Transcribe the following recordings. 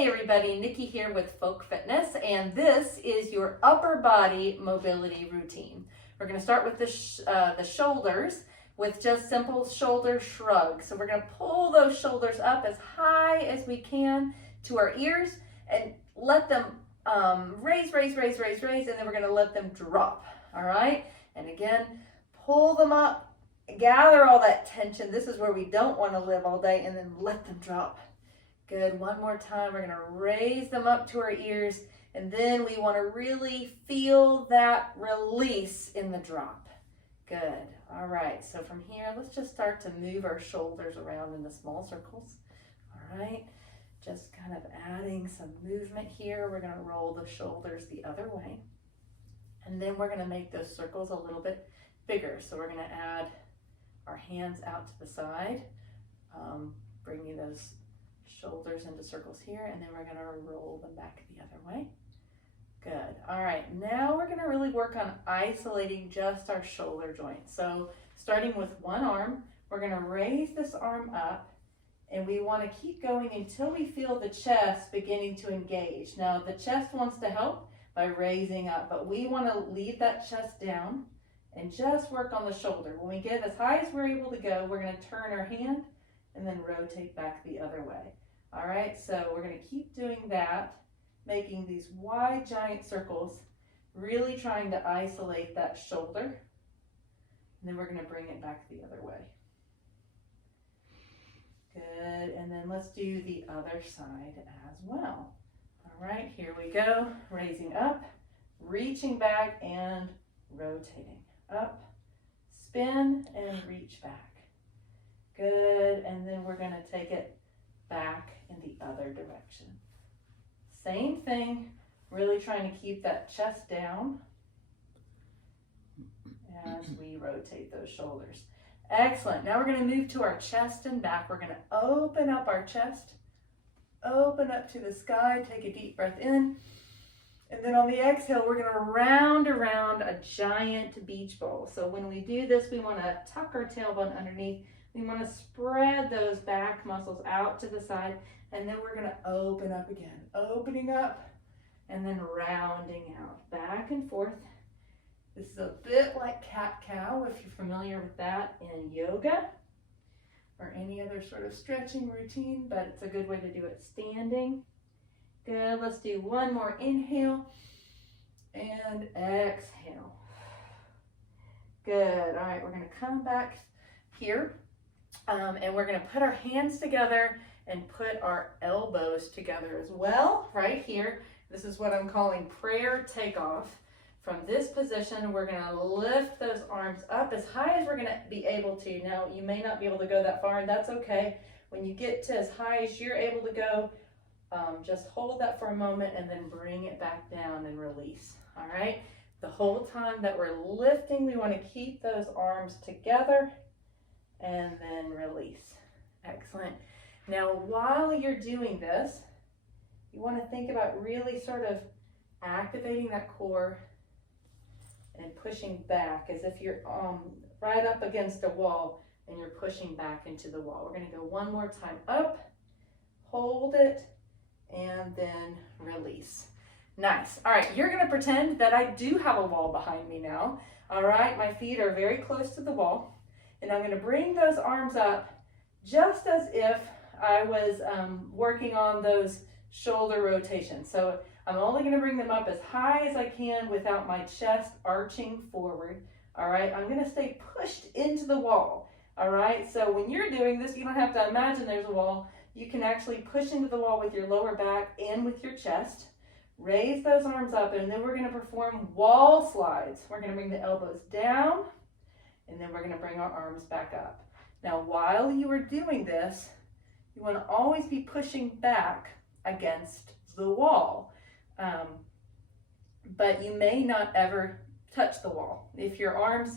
Hey everybody, Nikki here with Folk Fitness, and this is your upper body mobility routine. We're going to start with the shoulders with just simple shoulder shrugs. So we're going to pull those shoulders up as high as we can to our ears and let them raise, and then we're going to let them drop. All right, and again, pull them up, gather all that tension. This is where we don't want to live all day, and then let them drop. Good, one more time. We're gonna raise them up to our ears, and then we wanna really feel that release in the drop. Good, all right, so from here, let's just start to move our shoulders around in the small circles. All right, just kind of adding some movement here. We're gonna roll the shoulders the other way, and then we're gonna make those circles a little bit bigger. So we're gonna add our hands out to the side, bringing those shoulders into circles here, and then we're going to roll them back the other way. Good. All right, now we're going to really work on isolating just our shoulder joint. So starting with one arm, we're going to raise this arm up, and we want to keep going until we feel the chest beginning to engage. Now the chest wants to help by raising up, but we want to leave that chest down and just work on the shoulder. When we get as high as we're able to go, we're going to turn our hand and then rotate back the other way. All right, so we're going to keep doing that, making these wide giant circles, really trying to isolate that shoulder, and then we're going to bring it back the other way. Good, and then let's do the other side as well. All right, here we go, raising up, reaching back and rotating. Up, spin and reach back. Good, and then we're going to take it back in the other direction. Same thing, really trying to keep that chest down as we rotate those shoulders. Excellent. Now we're going to move to our chest and back. We're going to open up our chest, open up to the sky, take a deep breath in, and then on the exhale, we're going to round around a giant beach ball. So when we do this, we want to tuck our tailbone underneath. We want to spread those back muscles out to the side, and then we're going to open up again, opening up and then rounding out, back and forth. This is a bit like cat-cow, if you're familiar with that in yoga or any other sort of stretching routine, but it's a good way to do it standing. Good, let's do one more inhale and exhale. Good, all right, we're going to come back here. And we're going to put our hands together and put our elbows together as well, right here. This is what I'm calling prayer takeoff. From this position, we're going to lift those arms up as high as we're going to be able to. Now, you may not be able to go that far, and that's okay. When you get to as high as you're able to go, just hold that for a moment and then bring it back down and release, all right? The whole time that we're lifting, we want to keep those arms together and then release. Excellent. Now, while you're doing this, you want to think about really sort of activating that core and pushing back as if you're right up against a wall and you're pushing back into the wall. We're going to go one more time. Up, hold it, and then release. Nice. All right, you're going to pretend that I do have a wall behind me now. All right, my feet are very close to the wall. And I'm going to bring those arms up just as if I was working on those shoulder rotations. So I'm only going to bring them up as high as I can without my chest arching forward. All right, I'm going to stay pushed into the wall. All right, so when you're doing this, you don't have to imagine there's a wall. You can actually push into the wall with your lower back and with your chest. Raise those arms up, and then we're going to perform wall slides. We're going to bring the elbows down, and then we're going to bring our arms back up. Now, while you are doing this, you want to always be pushing back against the wall. But you may not ever touch the wall. If your arms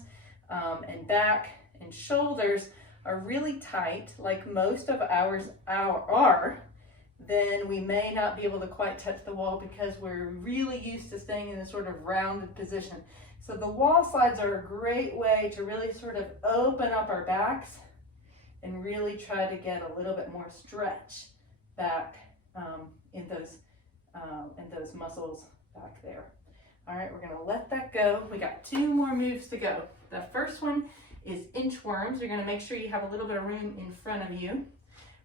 and back and shoulders are really tight, like most of ours are, then we may not be able to quite touch the wall because we're really used to staying in this sort of rounded position. So the wall slides are a great way to really sort of open up our backs and really try to get a little bit more stretch back in those and those muscles back there. All right, we're gonna let that go. We got 2 more moves to go. The first one is inchworms. You're gonna make sure you have a little bit of room in front of you.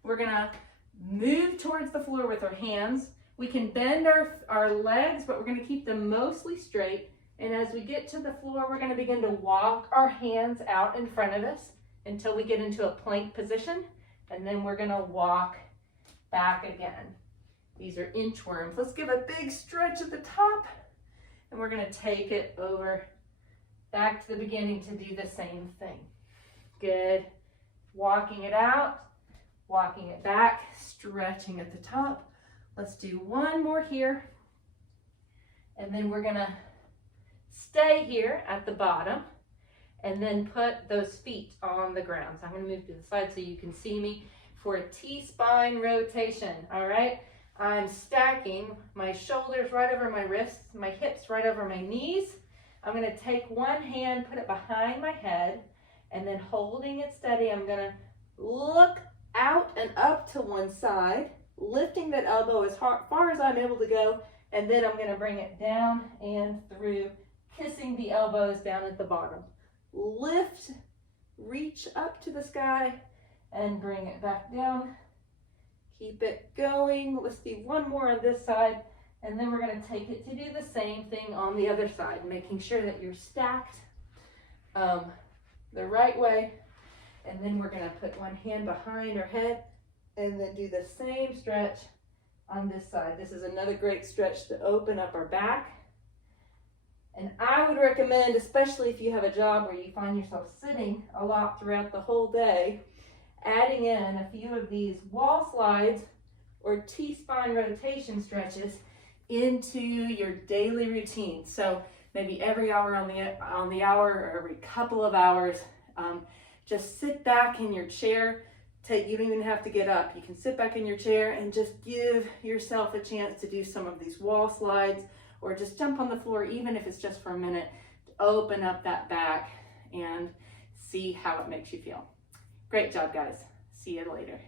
We're gonna move towards the floor with our hands. We can bend our legs, but we're gonna keep them mostly straight. And as we get to the floor, we're gonna begin to walk our hands out in front of us until we get into a plank position. And then we're gonna walk back again. These are inchworms. Let's give a big stretch at the top. And we're gonna take it over back to the beginning to do the same thing. Good. Walking it out, walking it back, stretching at the top. Let's do 1 more here. And then we're gonna stay here at the bottom and then put those feet on the ground. So I'm gonna move to the side so you can see me for a T-spine rotation, all right? I'm stacking my shoulders right over my wrists, my hips right over my knees. I'm gonna take one hand, put it behind my head, and then holding it steady, I'm gonna look out and up to one side, lifting that elbow as far as I'm able to go, and then I'm gonna bring it down and through, kissing the elbows down at the bottom. Lift, reach up to the sky, and bring it back down. Keep it going. Let's do 1 more on this side, and then we're gonna take it to do the same thing on the other side, making sure that you're stacked the right way. And then we're gonna put one hand behind our head and then do the same stretch on this side. This is another great stretch to open up our back. And I would recommend, especially if you have a job where you find yourself sitting a lot throughout the whole day, adding in a few of these wall slides or T-spine rotation stretches into your daily routine. So maybe every hour on the hour or every couple of hours, just sit back in your chair. You don't even have to get up. You can sit back in your chair and just give yourself a chance to do some of these wall slides, or just jump on the floor, even if it's just for a minute, to open up that back and see how it makes you feel. Great job, guys. See you later.